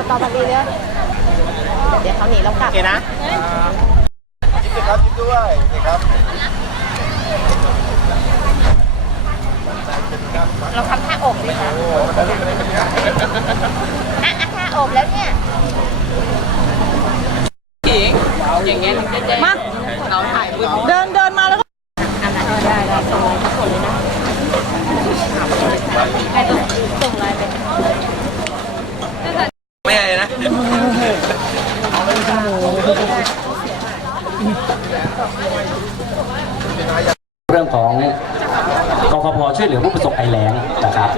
อบตบางดีเลยเดี๋ยวเขาหนีเรากลับ โอเคนะยิ้มสิครับยิ้ด้วยสิครับเราทำท่าอกเลยค่ะอะอ่ท่าอกแล้วเนี่ยหญิงอย่างเงี้ยมไมาเราถ่ายเดินเดินมาแล้วก็ได้ได้ส่งทุกคนเลยนะ เรื่องของกฟผช่วยเหลือผู้ประสบภัยแล้งนะครับ